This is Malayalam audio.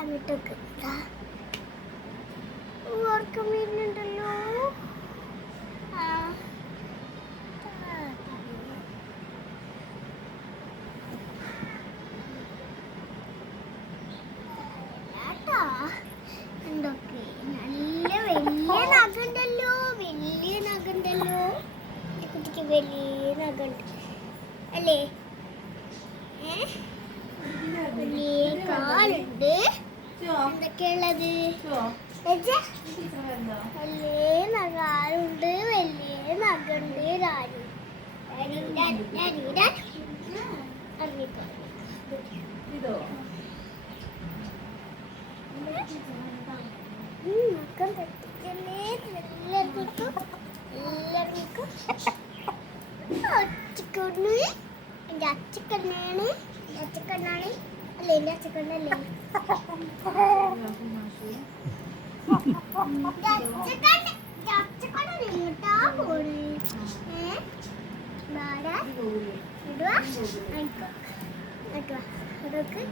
അങ്ങോട്ടൊക്കെ ഓർക്കം വരുന്നുണ്ടല്ലോ. എന്തൊക്കെ നല്ല വലിയ നഖണ്ടല്ലോ, വലിയ നഖണ്ടല്ലോ. ഈ കുട്ടിക്ക് വലിയ നഖണ്ട് അല്ലേ? വലിയ കാലുണ്ട്. എന്തൊക്കെയുള്ളത്? വലിയ നഖാലുണ്ട്, വലിയ നഖണ്ട്. നഖം തെറ്റിക്കല്ലേ എല്ലാവർക്കും. അച്ചക്കണ്ണ് എൻ്റെ അച്ചക്കണ്ണാണ്. അച്ചക്കണ്ണാണ് അല്ലേ? എൻ്റെ അച്ചക്കണ്ണല്ലേ? എങ്ങോട്ടാ പോണ്? അതൊക്കെ